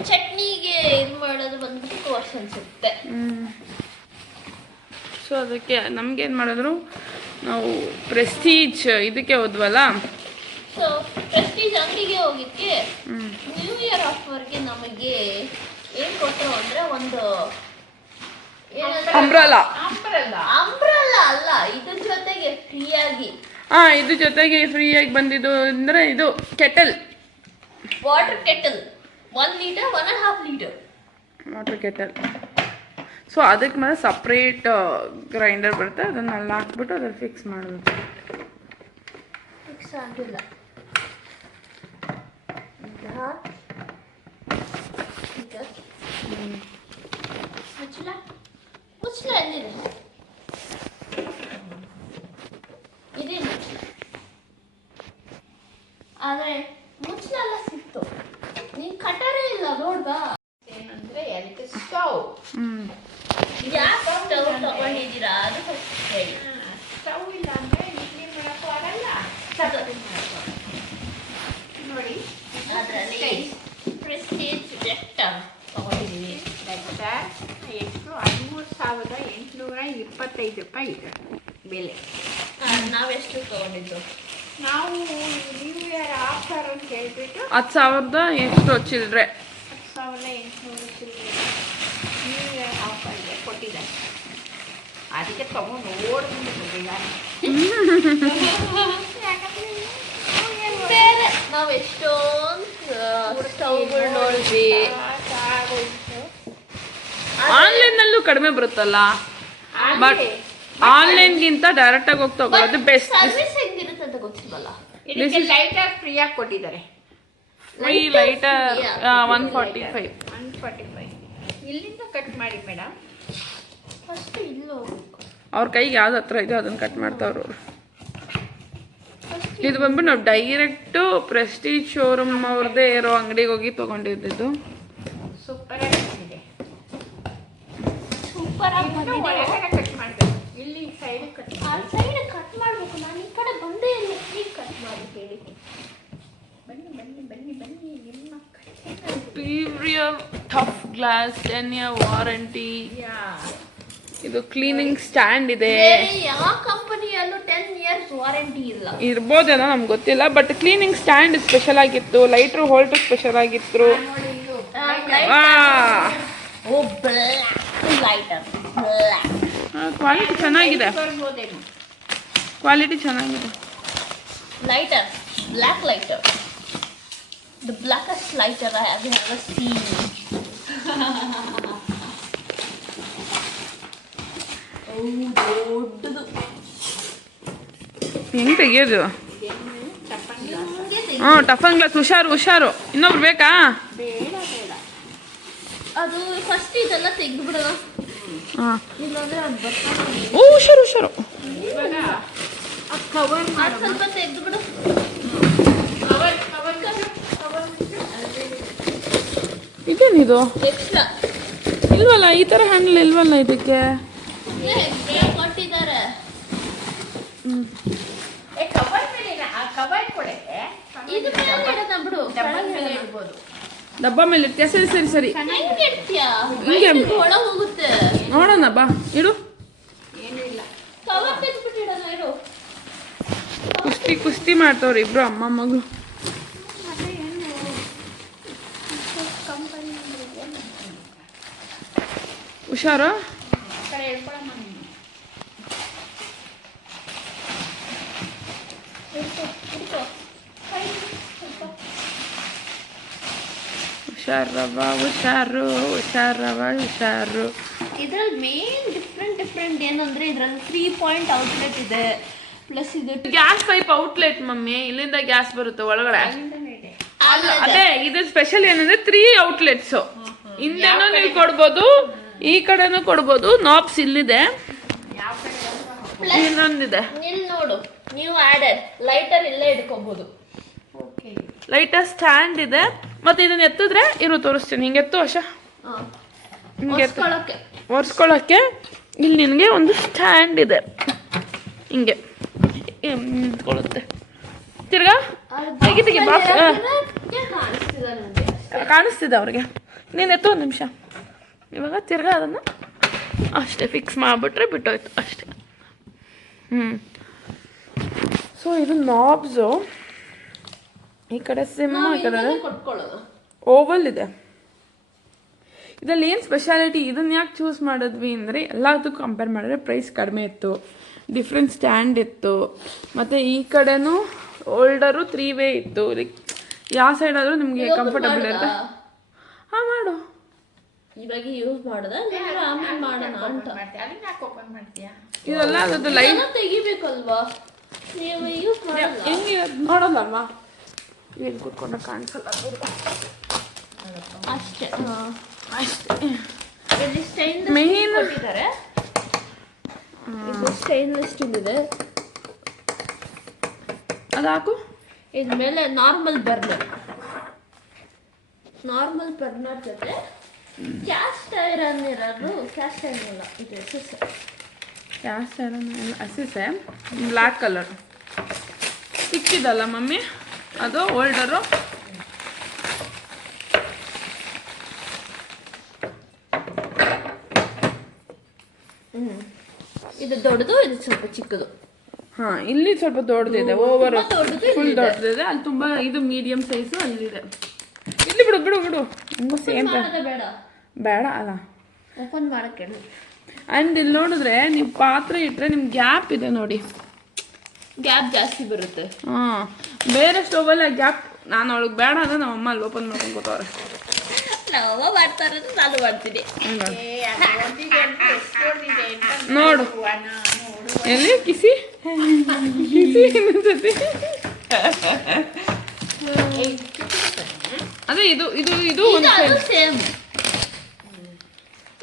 ಚಟ್ನಿಗೆ ಇದು ಮಾಡೋದು ಬಂದ್ಬಿಟ್ಟು ಕೋರ್ಸ್ ಅನ್ಸುತ್ತೆ. ಸೊ ಅದಕ್ಕೆ ನಮ್ಗೇನು ಮಾಡಿದ್ರು, ನಾವು ಪ್ರೆಸ್ಟೀಜ್ ಇದಕ್ಕೆ ಹೋದ್ವಲ್ಲ. ಸೊ ಪ್ರೆಸ್ಟೀಜ್ ಅಂಗಡಿಗೆ ಹೋಗಿದ್ಕೆ ನ್ಯೂ ಇಯರ್ ಆಫರ್ಗೆ ನಮಗೆ ಏನು ಕೊಟ್ಟರು ಅಂದ್ರೆ ಒಂದು ಅಂಬ್ರಲ್ಲ ಅಲ್ಲ, ಇದ್ರ ಜೊತೆಗೆ ಫ್ರೀಯಾಗಿ. ಇದ್ರ ಜೊತೆಗೆ ಫ್ರೀಯಾಗಿ ಬಂದಿದ್ದು ಅಂದ್ರೆ ಇದು kettle, water kettle 1 litre 1.5 litre water kettle. So ಅದಕ್ಕೆ ಮೇಲೆ ಸಪ್ರೇಟ್ ಗ್ರೈಂಡರ್ ಬರುತ್ತೆ, ಅದನ್ನೆಲ್ಲ ಹಾಕ್ಬಿಟ್ಟು ಅದ್ರಲ್ಲಿ ಫಿಕ್ಸ್ ಮಾಡೋದು. ಫಿಕ್ಸ್ ಆಗಿಲ್ಲ. ಮುಚ್ಚಲ ಎಲ್ಲಿದೆ? ಇದೇನು ಆದ್ರೆ ಮುಚ್ಚಲ ಎಲ್ಲ ಸಿಕ್ತು. ನೀನ್ ಕಟ್ಟರೇ ಇಲ್ಲ ನೋಡ್ದಾ? ಏನಂದ್ರೆ ಅದಕ್ಕೆ ಸ್ಟವ್. ಯಾಕೆ ಸ್ಟವ್ ತಗೊಂಡಿದ್ದೀರಾ ಅದು ಫಸ್ಟ್ ಹೇಳಿ. ಸ್ಟವ್ ಇಲ್ಲ ಅಂದ್ರೆ ಇಡ್ಲಿ ಮಾಡಕ್ಕೂ ಆಗಲ್ಲ, ಚಪಾತಿ ಮಾಡಕ್ಕೂ ಆಗಲ್ಲ. ನೋಡಿ ಅದರಲ್ಲಿ ಪ್ರೆಸ್ಟೀಜ್ ಜೆಟ್ ತಗೊಂಡಿದ್ದೀವಿ. ಎಷ್ಟು 13,825 ರೂಪಾಯಿ ಇದೆ ಬೆಲೆ. ನಾವೆಷ್ಟು ತಗೊಂಡಿದ್ದು? ನಾವು ನ್ಯೂ ಇಯರ್ ಆಫರ್ ಅಂತ ಹೇಳ್ಬಿಟ್ಟು 10,000 ಎಷ್ಟು ಚಿಲ್ಲರೆ, 10,800 ಚಿಲ್ಲರೆ ನ್ಯೂ ಇಯರ್ ಆಫರ್ಗೆ ಕೊಟ್ಟಿದ್ದಾರೆ. ಅದಕ್ಕೆ ತಗೊಂಡು ಓಡ್ಕೊಂಡು ಬೇರೆ ನಾವು ಎಷ್ಟೊಂದು ಸ್ಟವ್ಗಳು ನೋಡಿದ್ವಿ. ಆನ್ಲೈನಲ್ಲೂ ಕಡಿಮೆ ಬರುತ್ತಲ್ಲ, ಬಟ್ ಆನ್ಲೈನ್ಗಿಂತ ಡೈರೆಕ್ಟಾಗಿ ಹೋಗಿ ತಗೊಳ್ಳೋದು ಬೆಸ್ಟ್. ಸರ್ವಿಸ್ ಹೆಂಗಿರುತ್ತೆ ಅಂತ ಗೊತ್ತಿಲ್ವಲ್ಲ. ಇದಕ್ಕೆ ಲೈಟರ್ ಫ್ರೀಯಾಗಿ ಕೊಟ್ಟಿದ್ದಾರೆ. Free lighter 145. ಇಲ್ಲಿಂದ ಕಟ್ ಮಾಡಿ ಮೇಡಮ್. ಫಸ್ಟ್ ಇಲ್ಲಿ ಹೋಗ್ಬೇಕು. ಅವ್ರ ಕೈಗೆ ಯಾವ್ದು ಹತ್ರ ಇದೆಯೋ ಅದನ್ನು ಕಟ್ ಮಾಡ್ತಾವ್ರು ಅವರು. ಇದು ಬಂದ್ಬಿಟ್ಟು ನಾವು ಡೈರೆಕ್ಟು ಪ್ರೆಸ್ಟೀಜ್ ಶೋರೂಮ್ ಅವ್ರದ್ದೇ ಇರೋ ಅಂಗಡಿಗೆ ಹೋಗಿ ತೊಗೊಂಡಿದ್ದು. ಸೂಪರ್ ಆಗಿ ಬಂದಿದೆ. ಸೂಪರ್ ಆಗಿ ಬಂದಿದೆ. ಒಳಗಡೆ ಕಟ್ ಮಾಡಬೇಕು, ಇಲ್ಲಿ ಸೈಡ್ ಕಟ್ ಆ ಸೈಡ್ ಕಟ್ ಮಾಡಬೇಕು. ನಾನು ಈ ಕಡೆ ಬಂದೇ ಇಲ್ಲ. ಈಗ ಕಟ್ ಮಾಡಿ ಹೇಳಿ. ಬನ್ನಿ ನಿಮ್ಮ ಪ್ಯೂರಿಯರ್ ಟಫ್ ಗ್ಲಾಸ್ 10 year ವಾರಂಟಿ. ಇದು ಕ್ಲೀನಿಂಗ್ ಸ್ಟ್ಯಾಂಡ್ ಇದೆ. ಯಾವ ಕಂಪನಿಯಲ್ಲೂ 10 years ವಾರಂಟಿ ಇಲ್ಲ. ಇರ್ಬೋದೇನೋ ನಮ್ಗೆ ಗೊತ್ತಿಲ್ಲ, ಬಟ್ ಕ್ಲೀನಿಂಗ್ ಸ್ಟ್ಯಾಂಡ್ ಸ್ಪೆಷಲ್ ಆಗಿತ್ತು, ಲೈಟ್ರ್ ಹೋಲ್ಡರ್ ಸ್ಪೆಷಲ್ ಆಗಿತ್ತು. ಕ್ವಾಲಿಟಿ ಚೆನ್ನಾಗಿದೆ, ಕ್ವಾಲಿಟಿ ಚೆನ್ನಾಗಿದೆ. Lighter, black lighter, the blackest lighter I have ever seen. ದೊಡ್ಡದು ಹೆಂಗ್ ತೆಗಿಯೋದು? ಹಿಂಗೆ ಹ್ಞೂ ಟಫನ್ ಗ್ಲಾಸ್. ಹುಷಾರು. ಇನ್ನೊಬ್ರು ಬೇಕಾ? ಬೇಡ ಅದು ಫಸ್ಟ್ ಇದೆಲ್ಲ ತೆಗೆದ್ಬಿಡೋಣ. ಹಾಂ. ಇಲ್ಲಾಂದ್ರೆ ಅದು ಬರ್ತಾನೆ. ಓ ಹುಷಾರು. ಇವಾಗ ಕವರ್ ಅದು ಸ್ವಲ್ಪ ತೆಗೆದ್ಬಿಡು. ಕವರ್ ಇದೇನಿದು? ಎಕ್ಸ್ಟ್ರಾ ಇಲ್ವಲ್ಲ, ಈ ಥರ ಹ್ಯಾಂಡಲ್ ಇಲ್ವಲ್ಲ ಇದಕ್ಕೆ. ಎಕ್ಸ್ಟ್ರಾ ಕೊಟ್ಟಿದ್ದಾರೆ. ಕವರ್ ಮೇಲೆ ಆ ಕವರ್ ಕೊಡೆ ಇದು ಮೇಲೆ ಇಡೋಣ ಬಿಡು. ಡಬ್ಬದ ಮೇಲೆ ಇಡ್ಬೋದು. ಡಬ್ಬ ಮೇಲೆ ಇರ್ತೀಯ? ಸರಿ. ಹೆಂಗೆ ಇಡ್ತೀಯಾ? ಹಿಂಗೆ. ಇದು ಒಳ ಹೋಗುತ್ತೆ. ನೋಡೋಣ ಬಾ, ಇಡು. ಏನೂ ಇಲ್ಲ. ಕವರ್ ತೆಗೆದ್ಬಿಟ್ಟು ಇಡೋಣ ಇಡು. ಕುಸ್ತಿ ಮಾಡ್ತವ್ರಿ ಇಬ್ರು ಅಮ್ಮ ಮಗಳು. ಹುಷಾರು. ಆ ಕಡೆ ಹೇಳ್ಕೊಳಮ್ಮ ನೀನು. ಹುಷಾರು. ಇದ್ರಲ್ಲಿ ಮೇನ್ ಡಿಫ್ರೆಂಟ್ ಏನಂದ್ರೆ ಇದ್ರಲ್ಲಿ 3 ಪಾಯಿಂಟ್ ಔಟ್ಲೆಟ್ ಇದೆ. ಪ್ಲಸ್ ಇದು ಗ್ಯಾಸ್ ಪೈಪ್ ಔಟ್ಲೆಟ್ ಮಮ್ಮಿ. ಇಲ್ಲಿಂದ ಗ್ಯಾಸ್ ಬರುತ್ತೆ ಒಳಗಡೆ. ಅಲ್ಲಿಂದನೇ ಇದೆ. ಅದೇ ಇದು ಸ್ಪೆಷಲ್ ಏನಂದ್ರೆ 3 ಔಟ್ಲೆಟ್ಸ್. ಹಿಂದೆನೂ ನೀವು ಕೊಡ್ಬೋದು, ಈ ಕಡೆನೂ ಕೊಡ್ಬೋದು. ನಾಬ್ಸ್ ಇಲ್ಲಿದೆ, ಯಾವ ಕಡೆ ಪ್ಲಸ್ ಇನ್ನೊಂದಿದೆ. ಇಲ್ಲಿ ನೋಡು, ನೀವು ಆಡೆಡ್ ಲೈಟರ್ ಇಲ್ಲೇ ಇಟ್ಕೋಬಹುದು. ಓಕೆ. ಲೈಟರ್ ಸ್ಟ್ಯಾಂಡ್ ಇದೆ. ಮತ್ತೆ ಇದನ್ನ ಎತ್ತಿದ್ರೆ ತೋರಿಸ್ತೀನಿ. ಹಿಂಗೆ ಎತ್ತು ಆಶಾ. ಹಿಂಗೆ ಒರೆಸ್ಕೊಳ್ಳೋಕ್ಕೆ ಇಲ್ಲಿ ನಿನಗೆ ಒಂದು ಸ್ಟ್ಯಾಂಡ್ ಇದೆ. ಹಿಂಗೆ ನಿಂತ್ಕೊಳ್ಳುತ್ತೆ. ತಿರ್ಗಾ ತೆಗಿ ಬಾಕ್ಸ್ ಕಾಣಿಸ್ತಿದೆ ಅವ್ರಿಗೆ. ನೀನು ಎತ್ತು ಒಂದು ನಿಮಿಷ. ಇವಾಗ ತಿರ್ಗಾ ಅದನ್ನು ಅಷ್ಟೇ ಫಿಕ್ಸ್ ಮಾಡಿಬಿಟ್ರೆ ಬಿಟ್ಟೋಯ್ತು ಅಷ್ಟೇ. ಸೊ ಇದು ನಾಬ್ಸು. ಈ ಕಡೆ ಸಿಮ್, ಈ ಕಡೆ ಓವಲ್ ಇದೆ. ಇದರಲ್ಲಿ ಏನು ಸ್ಪೆಷಾಲಿಟಿ, ಇದನ್ನ ಯಾಕೆ ಚೂಸ್ ಮಾಡಿದ್ವಿ ಅಂದರೆ ಎಲ್ಲದಕ್ಕೂ ಕಂಪೇರ್ ಮಾಡಿದ್ರೆ ಪ್ರೈಸ್ ಕಡಿಮೆ ಇತ್ತು, ಡಿಫ್ರೆಂಟ್ ಸ್ಟ್ಯಾಂಡ್ ಇತ್ತು, ಮತ್ತು ಈ ಕಡೆನೂ ಹೋಲ್ಡರು 3 ವೇ ಇತ್ತು. ಲೈಕ್ ಯಾವ ಸೈಡ್ ಆದರೂ ನಿಮಗೆ ಕಂಫರ್ಟಬಲ್ ಇರುತ್ತೆ. ಹಾಂ ಮಾಡು. ಇವಾಗ ಯೂಸ್ ಮಾಡೋದ ಆಮೇಲೆ ಮಾಡೋಣ ಅಂತ. ಅದನ್ನ ಯಾಕೆ ಓಪನ್ ಮಾಡ್ತೀಯಾ? ಇದೆಲ್ಲ ಅದ್ರದ್ದು ಲೈಟ್ ತೆಗಿಬೇಕಲ್ವಾ, ನೀವು ಯೂಸ್ ಮಾಡಲ್ಲ. ಹೆಂಗೆ ನೋಡೋದಲ್ವಾ? ಏನು ಕೂತ್ಕೊಂಡ್ರೆ ಕಾಣಿಸಲ್ಲ ಅಷ್ಟೇ. ಅಷ್ಟೇ. ಇಲ್ಲಿ ಸ್ಟೈನ್ಲೆಸ್ ಮೇನ್ ಕೊಟ್ಟಿದ್ದಾರೆ. ಇದು ಸ್ಟೈನ್ಲೆಸ್ ಸ್ಟೀಲ್ ಇದೆ. ಅದಾಕು. ಇದ್ರ ಮೇಲೆ ನಾರ್ಮಲ್ ಬರ್ನರ್ ಜೊತೆ ಕ್ಯಾಸ್ಟ್ ಐರನ್ ಇರೋದು. ಕ್ಯಾಸ್ಟ್ ಐರನ್ ಇಲ್ಲ, ಇದು ಕ್ಯಾಸ್ಟ್ ಐರನ್ ಹಸಿಸೆ ಬ್ಲ್ಯಾಕ್ ಕಲರ್ ಸಿಕ್ಕಿದಲ್ಲ ಮಮ್ಮಿ, ಅದು ಹೋಲ್ಡರು. ಇದು ದೊಡ್ಡದು, ಇದು ಸ್ವಲ್ಪ ಚಿಕ್ಕದು. ಹಾಂ, ಇಲ್ಲಿ ಸ್ವಲ್ಪ ದೊಡ್ಡದಿದೆ, ಓವರ್ ದೊಡ್ಡದು ಫುಲ್ ದೊಡ್ಡದಿದೆ. ಅಲ್ಲಿ ತುಂಬ ಇದು ಮೀಡಿಯಮ್ ಸೈಜು ಅಲ್ಲಿದೆ. ಇಲ್ಲಿ ಬಿಡು ಹಿಂಗೂ ಸೇಮ್ ಬೇಡ ಅಲ್ಲ, ಓಪನ್ ಮಾಡಕ್ಕೆ. ಆ್ಯಂಡ್ ಇಲ್ಲಿ ನೋಡಿದ್ರೆ ನೀವು ಪಾತ್ರೆ ಇಟ್ಟರೆ ನಿಮ್ಗೆ ಗ್ಯಾಪ್ ಇದೆ ನೋಡಿ, ಗ್ಯಾಪ್ ಜಾಸ್ತಿ ಬರುತ್ತೆ. ಹಾಂ, ಬೇರೆ ಸ್ಟೋವಲ್ಲಿ ಗ್ಯಾಪ್. ನಾನು ಅವಳಿಗೆ ಬೇಡ ಅಂದರೆ ನಮ್ಮ ಅಮ್ಮ ಅಲ್ಲಿ ಓಪನ್ ಮಾಡ್ಕೊಂಡು ಕೂತವ್ರೆ. ನಮ್ಮಮ್ಮ ಮಾಡ್ತಾರೆ, ನಾನು ಮಾಡ್ತೀನಿ. ನೋಡು ಎಲ್ಲಿ ಕಿಸಿ ಇನ್ನೊಂದ್ಸತಿ. ಅದೇ ಇದು ಇದು ಇದು ಒಂದು ಅದು ಸೇಮ್.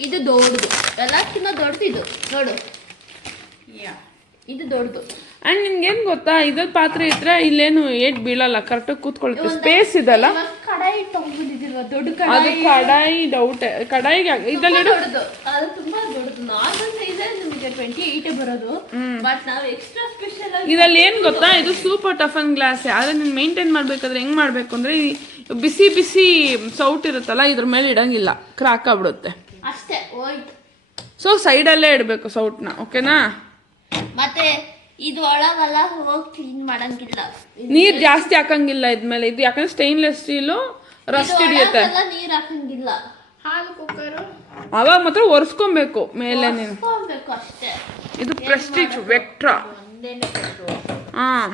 ಇದು ದೊಡ್ಡದು, ಎಲ್ಲಕ್ಕಿಂತ ದೊಡ್ಡದು ಇದು. ನೋಡು, ಇದು ದೊಡ್ಡದು. ಆ್ಯಂಡ್ ನಿಮ್ಗೇನು ಗೊತ್ತಾ, ಇದ್ರಲ್ಲಿ ಪಾತ್ರೆ ಇದ್ರೆ ಇಲ್ಲೇನು ಏಟ್ ಬೀಳಲ್ಲ, ಕರೆಕ್ಟಾಗಿ ಕೂತ್ಕೊಳ್ಳುತ್ತೆ. ಸ್ಪೇಸ್ ಇದಲ್ಲ. ಕಡಾಯಿ ತಗೊಂಡಿದ್ದೀಲ್ವಾ, ದೊಡ್ಡ ಅದು ಕಡಾಯಿ ಡೌಟ್. ಕಡಾಯಿಗೆ ಇದರಲ್ಲಿ ದೊಡ್ಡದು, ಅದು ತುಂಬಾ ದೊಡ್ಡದು. ನಾರ್ಮಲ್ ಸೈಜ್ ನಿಮಗೆ 28 ಬರೋದು. ಬಟ್ ನಾವು ಎಕ್ಸ್ಟ್ರಾ ಸ್ಪೆಷಲ್ ಆಗಿ ಇದರಲ್ಲಿ ಏನು ಗೊತ್ತಾ, ಇದು ಸೂಪರ್ ಟಫನ್ ಗ್ಲಾಸ್. ಆದರೆ ನೀನು ಮೇಂಟೈನ್ ಮಾಡಬೇಕಾದ್ರೆ ಹೆಂಗೆ ಮಾಡಬೇಕು ಅಂದರೆ, ಬಿಸಿ ಸೌಟ್ ಇರುತ್ತಲ್ಲ, ಇದ್ರ ಮೇಲೆ ಇಡಂಗಿಲ್ಲ, ಕ್ರಾಕ್ ಆಗ್ಬಿಡುತ್ತೆ. ಅಷ್ಟೇ ಹೋಯ್ತು. ಸೊ ಸೈಡಲ್ಲೇ ಇಡಬೇಕು ಸೌಟ್ನ, ಓಕೆನಾ? ಮತ್ತೆ ಇದು ಒಳಗೆಲ್ಲ ಹೋಗಿ ಕ್ಲೀನ್ ಮಾಡಂಗಿಲ್ಲ, ನೀರು ಜಾಸ್ತಿ ಹಾಕಂಗಿಲ್ಲ ಇದ್ಮೇಲೆ. ಇದು ಯಾಕಂದ್ರೆ ಸ್ಟೈನ್ಲೆಸ್ ಸ್ಟೀಲು ರಸ್ಟ್ ಹಿಡಿಯುತ್ತೆ. ನೀರು ಹಾಕಂಗಿಲ್ಲ. ಹಾಲು ಕುಕ್ಕರು ಅವಾಗ ಮಾತ್ರ ಒರೆಸ್ಕೊಬೇಕು ಮೇಲೆ ನೀನು. ಅಷ್ಟೇ. ಇದು ಪ್ರೆಸ್ಟೀಜ್ ವೆಕ್ಟ್ರಾ. ಹಾಂ,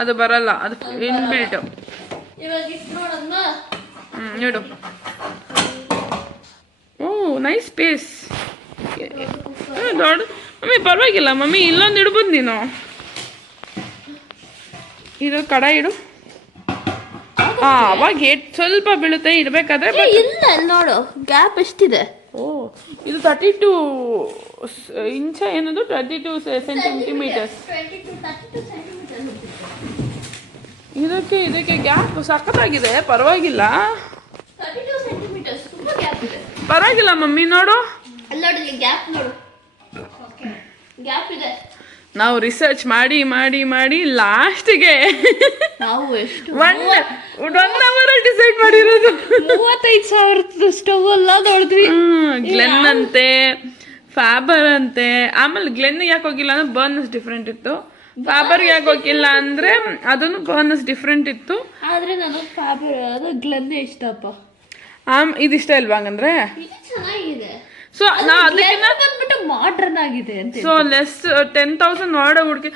ಅದು ಬರಲ್ಲ, ಅದು ಇನ್ಬಿಲ್ಟ್. ಇವಾಗ ಇಟ್ಟು ನೋಡಮ್ಮ. ಇಡು. ಓ ನೈಸ್ ಸ್ಪೇಸ್. ದೊಡ್ಡ ಮಮ್ಮಿ ಪರವಾಗಿಲ್ಲ ಮಮ್ಮಿ ಇಲ್ಲೊಂದು ಇಡ್ಬೋದು ನೀನು. ಇದು ಕಡಾಯಿ ಇಡು. ಅವಾಗ ಸ್ವಲ್ಪ ಬೀಳುತ್ತೆ ಇಡ್ಬೇಕಾದ್ರೆ. ಇಲ್ಲ ನೋಡು ಗ್ಯಾಪ್ ಎಷ್ಟಿದೆ. ಓ ಇದು 32 ಇಂಚ ಏನದು 32 ಸೆಂಟಿಮೀಟರ್ಸ್. ಇದಕ್ಕೆ ಗ್ಯಾಪ್ ಸಖತ್ತಾಗಿದೆ, ಪರವಾಗಿಲ್ಲ. ಪರವಾಗಿಲ್ಲ ಮಮ್ಮಿ ನೋಡು. ಅಲ್ಲಿ ಗ್ಯಾಪ್ ನೋಡು, ಗ್ಯಾಪ್ ಇದೆ. ನಾವು ರಿಸರ್ಚ್ ಮಾಡಿ ಮಾಡಿ ಮಾಡಿ ಲಾಸ್ಟಿಗೆ ನಾವು ಎಷ್ಟು 1 ಅವರ್ ಡಿಸೈಡ್ ಮಾಡಿರೋದು. 35,000 ಸ್ಟವ್ ಎಲ್ಲ ನೋಡಿದ್ವಿ. ಗ್ಲೆನ್ ಅಂತೆ, ಫ್ಯಾಬರ್ ಅಂತೆ. ಆಮೇಲೆ ಗ್ಲೆನ್ ಯಾಕೆ ಹೋಗಿಲ್ಲ ಅಂದ್ರೆ ಬರ್ನಸ್ ಡಿಫ್ರೆಂಟ್ ಇತ್ತು. ಫ್ಯಾಬರ್ ಯಾಕೆ ಹೋಗಿಲ್ಲ ಅಂದ್ರೆ ಅದನ್ನು ಬರ್ನಸ್ ಡಿಫ್ರೆಂಟ್ ಇತ್ತು. ಆದ್ರೆ ನನಗೆ ಫ್ಯಾಬರ್ ಅದು ಗ್ಲೆನ್ ಇಷ್ಟಪ್ಪ. ಇದಿಷ್ಟ ಇಲ್ವಾ ಹಂಗಂದ್ರೆ? ಇದು ಚೆನ್ನಾಗಿದೆ. ಸೊ ನಾ ಅದಕ್ಕಿಂತ ಬಂದ್ಬಿಟ್ಟು ಮಾಡ್ರನ್ ಆಗಿದೆ ಅಂತ. ಸೊ ಲೆಸ್ 10,000 ನೋಡೋ ಹುಡುಗಿ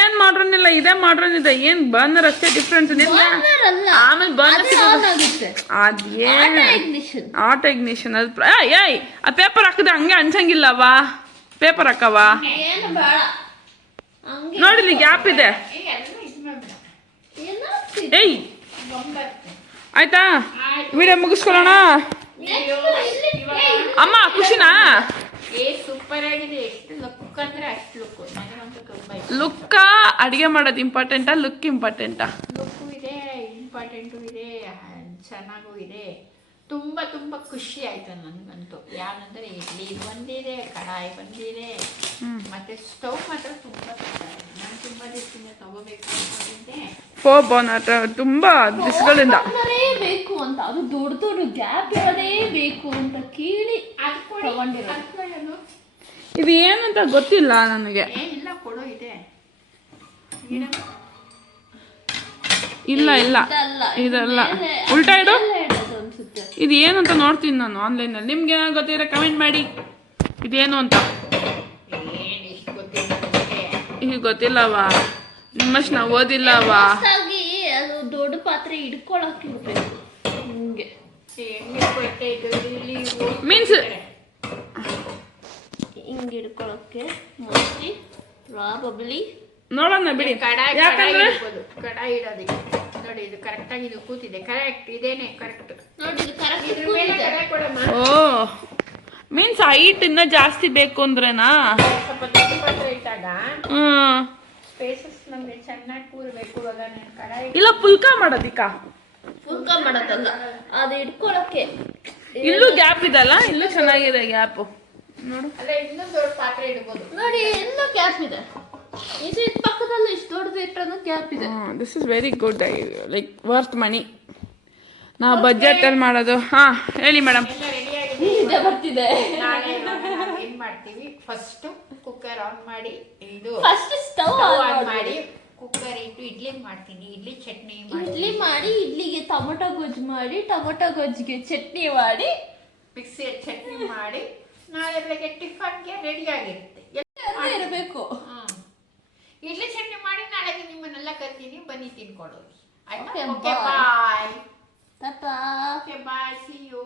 ಏನ್ ಮಾಡ್ರನ್ ಇಲ್ಲ, ಇದೇ ಮಾಡ್ರನ್ ಇದೆ. ಏನ್ ಬರ್ನರ್ ಅಷ್ಟೇ ಡಿಫ್ರೆನ್ಸ್. ಆಮೇಲೆ ಬರ್ನರ್ ಅದೇನ್ ಆಟೋ ಇಗ್ನಿಷನ್ ಅದು. ಏಯ್ ಆ ಪೇಪರ್ ಹಾಕಿದ್ರೆ ಹಂಗೆ ಅನ್ಸಂಗಿಲ್ಲವಾ? ಪೇಪರ್ ಹಾಕವಾ? ನೋಡಿಲಿ ಗ್ಯಾಪ್ ಇದೆ. ಏಯ್ ಆಯ್ತಾ, ವಿಡಿಯೋ ಮುಗಿಸ್ಕೊಳ್ಳೋಣ. ಅಮ್ಮ ಖುಷಿನಾ? ಸೂಪರ್ ಆಗಿದೆ. ಎಷ್ಟು ಲುಕ್ ಅಂದ್ರೆ ಅಷ್ಟು ಲುಕ್. ಲುಕ್ಕ ಅಡಿಗೆ ಮಾಡೋದು ಇಂಪಾರ್ಟೆಂಟಾ ಲುಕ್ ಇಂಪಾರ್ಟೆಂಟಾ? ಲುಕ್ಕು ಇದೆ, ಇಂಪಾರ್ಟೆಂಟು ಇದೆ, ಚೆನ್ನಾಗೂ ಇದೆ. ತುಂಬಾ ತುಂಬಾ ಖುಷಿ ಆಯ್ತು ನನಗಂತೂ. ಯಾವಂದ್ರೆ ಇಡ್ಲಿ ಬಂದಿದೆ, ಕಡಾಯಿ ಬಂದಿದೆ, ಮತ್ತೆ ಸ್ಟವ್ ಮಾತ್ರ ತುಂಬಾ ನಾನು ತುಂಬಾ ದಿವಸದಿಂದ ತಗೋಬೇಕು ಅನ್ಕೊಂಡಿದ್ದೆ. ತುಂಬಾ ದಿವಸಗಳಿಂದ ಬೇಕು ಅಂತ, ಅದು ದೊಡ್ಡ ದೊಡ್ಡ ಗ್ಯಾಪ್ ಇರೋದೇ ಬೇಕು ಅಂತ ಕೇಳಿ ತಗೊಂಡಿರೋದು. ಇದು ಏನಂತ ಗೊತ್ತಿಲ್ಲ ನನಗೆ. ಇಲ್ಲ ಕೊಡೋ ಇದೆ. ಇಲ್ಲ ಇದಲ್ಲ ಉಲ್ಟಾ ಇಡು. ಇದು ಏನು ಅಂತ ನೋಡ್ತೀನಿ ನಾನು ಆನ್ಲೈನಲ್ಲಿ. ನಿಮ್ಗೆ ಗೊತ್ತಿದ್ರೆ ಕಮೆಂಟ್ ಮಾಡಿ ಇದೇನು ಅಂತ. ಈಗ ಗೊತ್ತಿಲ್ಲವಾ? ನಿಮ್ಮಷ್ಟು ನಾವು ಓದಿಲ್ಲವಾ? ಅದು ದೊಡ್ಡ ಪಾತ್ರೆ ಇಟ್ಕೊಳಕ್ಕೆ ಇರ್ಬೇಕು ಹಿಂಗೆ. ಮೀನ್ಸ್ ಹಿಂಗೆ ಇಟ್ಕೊಳಕ್ಕೆ ಮೋಸ್ಟ್ಲಿ ಪ್ರಾಬಬ್ಲಿ. ನೋಡೋಣ ಬಿಡಿ. ಯಾಕಂದ್ರೆ ಕಡಾಯಿ ಇಡೋದಕ್ಕೆ ನೋಡಿ, ಇದು ಕರೆಕ್ಟ್ ಆಗಿ ಇದು ಕೂತಿದೆ. ಕರೆಕ್ಟ್ ಇದೇನೆ ಕರೆಕ್ಟ್ ನೋಡಿ, ಇದು ಕರೆಕ್ಟ್. ಓ ಮೀನ್ಸ್ ಹೈಟ್ ಇನ್ನ ಜಾಸ್ತಿ ಬೇಕು ಅಂದ್ರೆನಾ? ಸ್ವಲ್ಪ ದೊಡ್ಡ ಪಾತ್ರೆ ಇಟ್ಟಾಗ ಸ್ಪೇಸಸ್ ನಮ್ಗೆ ಚೆನ್ನಾಗಿ ಕೂರ್ಬೇಕು. ಇವಾಗ ನಾನು ಕಡಾಯಿ ಇಲ್ಲ ಪುಲ್ಕ ಮಾಡೋದಿಕ್ಕ? ಪುಲ್ಕ ಮಾಡೋದಲ್ಲ, ಅದು ಇಟ್ಕೊಳಕ್ಕೆ. ಇಲ್ಲೂ ಗ್ಯಾಪ್ ಇದಲ್ಲ, ಇಲ್ಲೂ ಚೆನ್ನಾಗಿದೆ ಗ್ಯಾಪ್ ನೋಡು. ಅಲ್ಲ ಇನ್ನೊಂದು ದೊಡ್ಡ ಪಾತ್ರೆ ಇಡ್ಬೋದು ನೋಡಿ. ಎಲ್ಲ ಗ್ಯಾಪ್ ಇದೆ. ಇದು ಪಕ್ಕದಲ್ಲಿ ಇಷ್ಟು ದೊಡ್ಡದು ಇಟ್ಟನು ಗ್ಯಾಪ್ ಇದೆ. This is very good. Like worth money. ನಾವು ಬಜೆಟ್ ಅಲ್ಲಿ ಮಾಡೋದು. ಹೇಳಿ ಮೇಡಮ್. ಬರ್ತಿದೆ. ನಾಳೆ ಏನ್ ಮಾಡ್ತೀವಿ, ಫಸ್ಟ್ ಕುಕ್ಕರ್ ಆನ್ ಮಾಡಿ, ಇದು ಫಸ್ಟ್ ಸ್ಟವ್ ಆನ್ ಮಾಡಿ ಕುಕ್ಕರ್ ಇಟ್ಟು ಇಡ್ಲಿ ಮಾಡ್ತೀನಿ. ಇಡ್ಲಿ ಚಟ್ನಿ ಮಾಡಿ ಇಡ್ಲಿಗೆ ಟೊಮೊಟೊ ಗೊಜ್ಜು ಮಾಡಿ, ಟೊಮೊಟೊ ಗೊಜ್ಜಿಗೆ ಚಟ್ನಿ ಮಾಡಿ, ಮಿಕ್ಸಿಯಲ್ಲಿ ಚಟ್ನಿ ಮಾಡಿ ನಾಳೆ ಬೆಳಗ್ಗೆ ಟಿಫನ್ಗೆ ರೆಡಿ ಆಗಿರುತ್ತೆ. ಇರಬೇಕು. ಇಡ್ಲಿ ಚಟ್ನಿ ಮಾಡಿ ನಾಳೆಗೆ ನಿಮ್ಮನ್ನೆಲ್ಲ ಕರ್ತೀನಿ, ಬನ್ನಿ ತಿನ್ಕೊಳ್ಳೋದು. Okay, bye. Bye. Bye, see you.